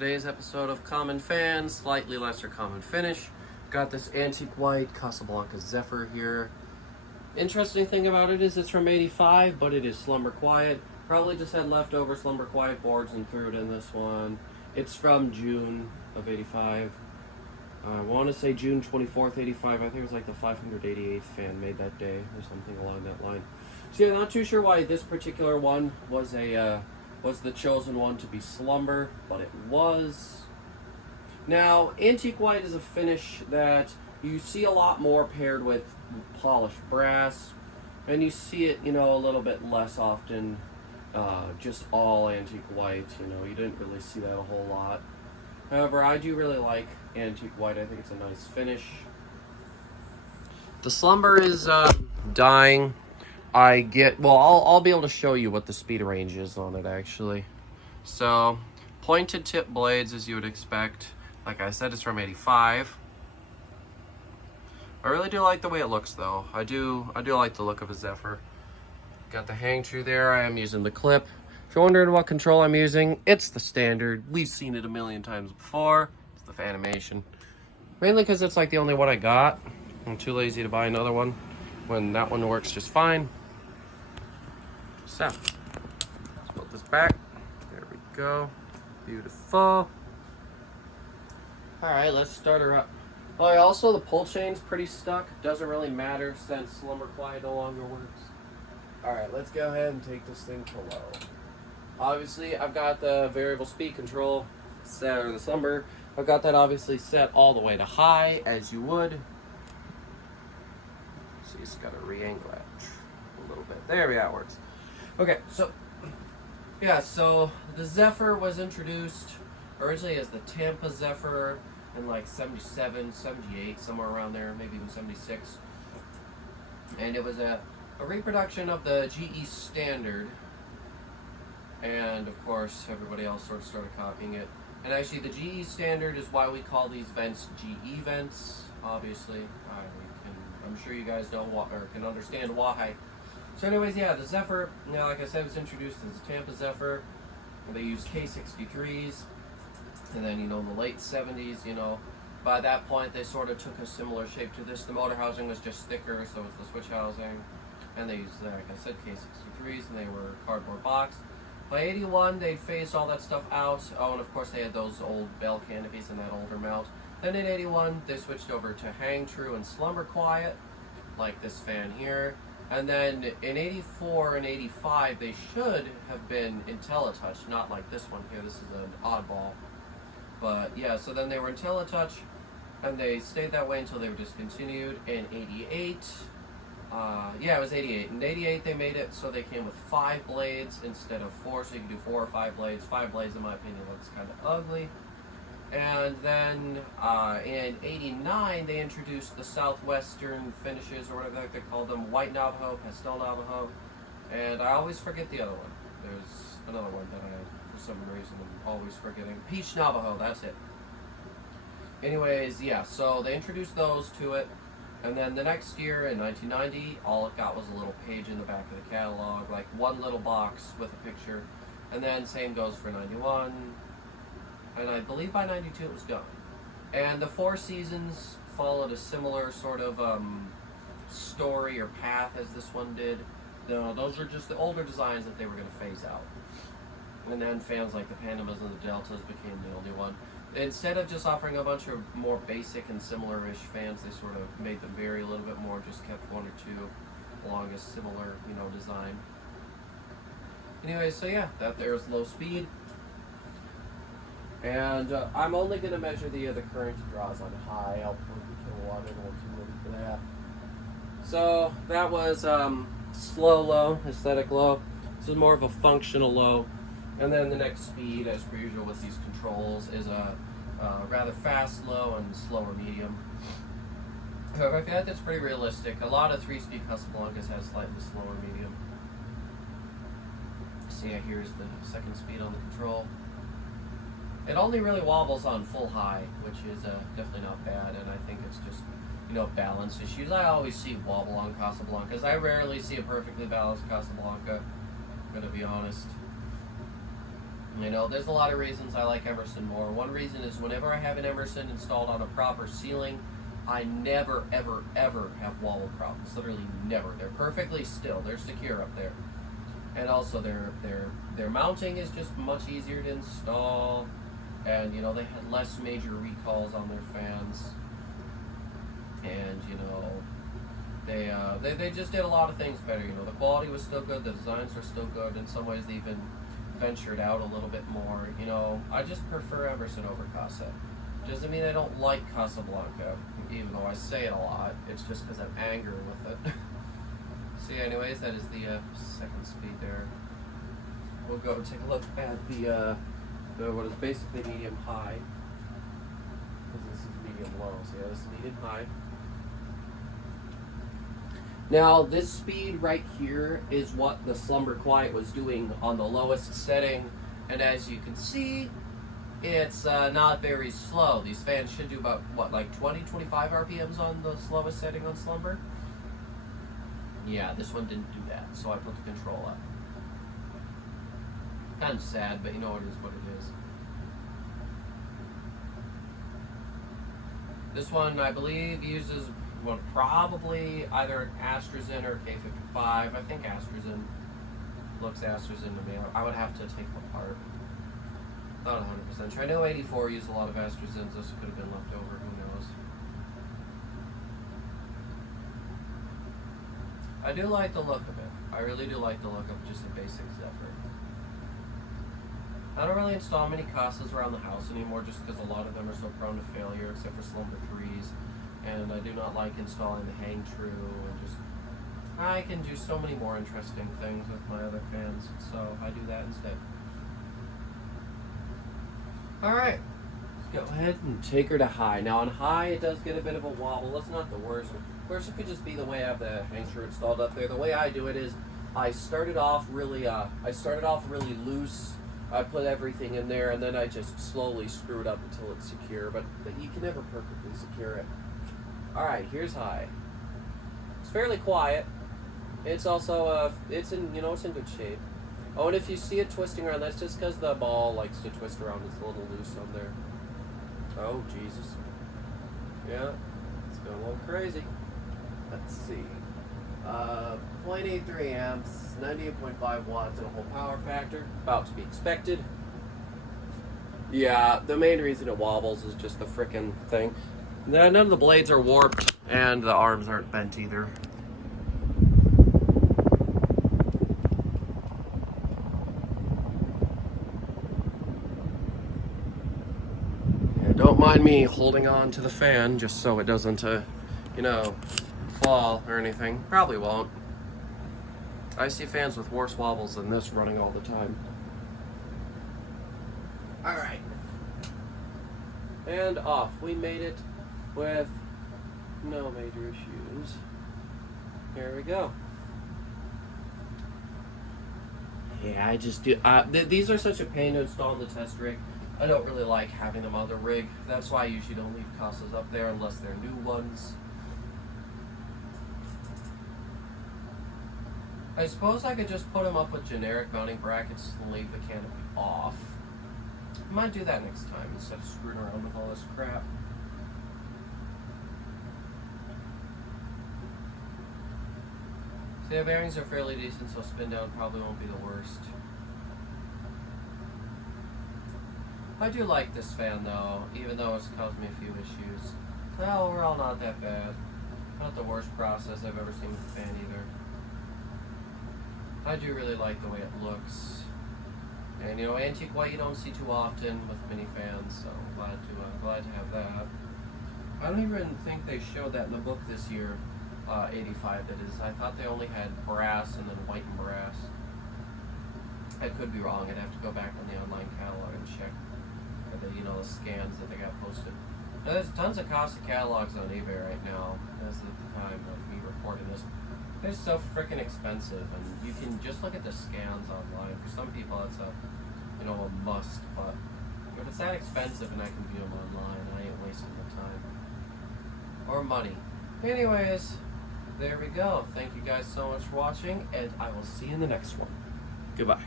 Today's episode of Common Fan, slightly lesser common finish. Got this antique white Casablanca Zephyr here. Interesting thing about it is it's from 85, but it is slumber quiet. Probably just had leftover slumber quiet boards and threw it in this one. It's from June of 85. I want to say June 24th, 85. I think it was like the 588th fan made that day or something along that line. So yeah, not too sure why this particular one was the chosen one to be slumber, but it was. Now, antique white is a finish that you see a lot more paired with polished brass, and you see it, a little bit less often, just all antique white. You didn't really see that a whole lot. However, I do really like antique white. I think it's a nice finish. The slumber is dying. I'll be able to show you what the speed range is on it, actually. So, pointed tip blades, as you would expect. Like I said, it's from 85. I really do like the way it looks, though. I do like the look of a Zephyr. Got the hang true there. I am using the clip. If you're wondering what control I'm using, it's the standard. We've seen it a million times before. It's the Fanimation. Mainly because it's like the only one I got. I'm too lazy to buy another one when that one works just fine. So, let's put this back. There we go. Beautiful. Alright, let's start her up. Oh, also the pull chain's pretty stuck. Doesn't really matter since slumber quiet no longer works. Alright, let's go ahead and take this thing to low. Obviously, I've got the variable speed control set, or the slumber. I've got that obviously set all the way to high, as you would. So you just gotta re-angle it a little bit. There we go, it works. Okay, so the Zephyr was introduced originally as the Tampa Zephyr in like 77, 78, somewhere around there, maybe even 76. And it was a reproduction of the GE Standard. And of course, everybody else sort of started copying it. And actually, the GE Standard is why we call these vents GE vents, obviously. I'm sure you guys know or can understand why. So anyways, yeah, the Zephyr, like I said, was introduced as the Tampa Zephyr. They used K63s. And then, in the late 70s, by that point, they sort of took a similar shape to this. The motor housing was just thicker, so was the switch housing. And they used, like I said, K63s, and they were cardboard box. By 81, they phased all that stuff out. Oh, and of course, they had those old bell canopies and that older mount. Then in 81, they switched over to hang true and slumber quiet, like this fan here. And then in 84 and 85, they should have been IntelliTouch, not like this one here. This is an oddball. But yeah, so then they were IntelliTouch, and they stayed that way until they were discontinued. In 88, it was 88. In 88, they made it so they came with 5 blades instead of 4, so you can do 4 or 5 blades. 5 blades, in my opinion, looks kind of ugly. And then in 89, they introduced the Southwestern finishes, or whatever they called them, White Navajo, Pastel Navajo, and I always forget the other one. There's another one that for some reason I'm always forgetting. Peach Navajo, that's it. Anyways, yeah, so they introduced those to it, and then the next year, in 1990, all it got was a little page in the back of the catalog, like one little box with a picture, and then same goes for 91, and I believe by 92 it was gone. And the Four Seasons followed a similar sort of story or path as this one did. No, those were just the older designs that they were going to phase out. And then fans like the Panamas and the Deltas became the only one. Instead of just offering a bunch of more basic and similar-ish fans, they sort of made them vary a little bit more, just kept 1 or 2 along a similar, design. Anyway, so yeah, that there's low speed. And I'm only going to measure the current draws on high. I'll put the kilowatt in a little too late for that. So that was slow low, aesthetic low. This is more of a functional low. And then the next speed, as per usual with these controls, is a rather fast low and slower medium. However, I feel like that's pretty realistic. A lot of 3-speed Casablancas have slightly slower medium. So yeah, here's the second speed on the control. It only really wobbles on full high, which is definitely not bad, and I think it's just, balance issues. I always see wobble on Casablancas. I rarely see a perfectly balanced Casablanca, I'm going to be honest. You know, there's a lot of reasons I like Emerson more. One reason is whenever I have an Emerson installed on a proper ceiling, I never, ever, ever have wobble problems. Literally never. They're perfectly still. They're secure up there. And also their mounting is just much easier to install. And, you know, they had less major recalls on their fans. And, you know, they just did a lot of things better. You know, the quality was still good. The designs were still good. In some ways, they even ventured out a little bit more. You know, I just prefer Emerson over Casa. Doesn't mean I don't like Casablanca, even though I say it a lot. It's just because I'm angry with it. See, anyways, that is the second speed there. We'll go take a look at the what is basically medium high. Because this is medium low. So yeah, this is medium high. Now, this speed right here is what the Slumber Quiet was doing on the lowest setting. And as you can see, it's not very slow. These fans should do about, what, like 20, 25 RPMs on the slowest setting on Slumber? Yeah, this one didn't do that, so I put the control up. Kind of sad, but you know, it is what it is. This one, I believe, uses probably either an Astrazin or K55. I think Astrazin looks Astrazin to me. I would have to take them apart. Not 100% sure. I know 84 used a lot of Astrazins. This could have been left over. Who knows? I do like the look of it. I really do like the look of just a basic Zephyr. I don't really install many Casas around the house anymore just because a lot of them are so prone to failure, except for Slumber 3s. And I do not like installing the hang true, and just I can do so many more interesting things with my other fans, so I do that instead. Alright, let's go ahead and take her to high. Now on high it does get a bit of a wobble. That's not the worst. Worst it could just be the way I have the hang true installed up there. The way I do it is I started off really loose. I put everything in there and then I just slowly screw it up until it's secure, but you can never perfectly secure it. Alright, here's high. It's fairly quiet. It's also, it's in good shape. Oh, and if you see it twisting around, that's just because the ball likes to twist around. It's a little loose on there. Oh, Jesus. Yeah, it's going a little crazy. Let's see. 0.83 amps, 98.5 watts, and a whole power factor. About to be expected. Yeah, the main reason it wobbles is just the frickin' thing. None of the blades are warped, and the arms aren't bent either. Yeah, don't mind me holding on to the fan just so it doesn't, fall or anything. Probably won't. I see fans with worse wobbles than this running all the time. Alright. And off. We made it with no major issues. Here we go. Yeah, I just do. These are such a pain to install in the test rig. I don't really like having them on the rig. That's why I usually don't leave Casas up there unless they're new ones. I suppose I could just put them up with generic mounting brackets and leave the canopy off. I might do that next time instead of screwing around with all this crap. So the bearings are fairly decent, so spin down probably won't be the worst. I do like this fan though, even though it's caused me a few issues. Well, overall not that bad. Not the worst process I've ever seen with the fan either. I do really like the way it looks. And antique white you don't see too often with mini fans, so I'm glad to have that. I don't even think they showed that in the book this year, 85 that is. I thought they only had brass and then white and brass. I could be wrong. I'd have to go back on the online catalog and check the scans that they got posted. Now, there's tons of Casa catalogs on eBay right now, as of the time of me recording this. They're so freaking expensive, and you can just look at the scans online. For some people, it's a must. But if it's that expensive and I can view them online, I ain't wasting the time or money. Anyways, there we go. Thank you guys so much for watching, and I will see you in the next one. Goodbye.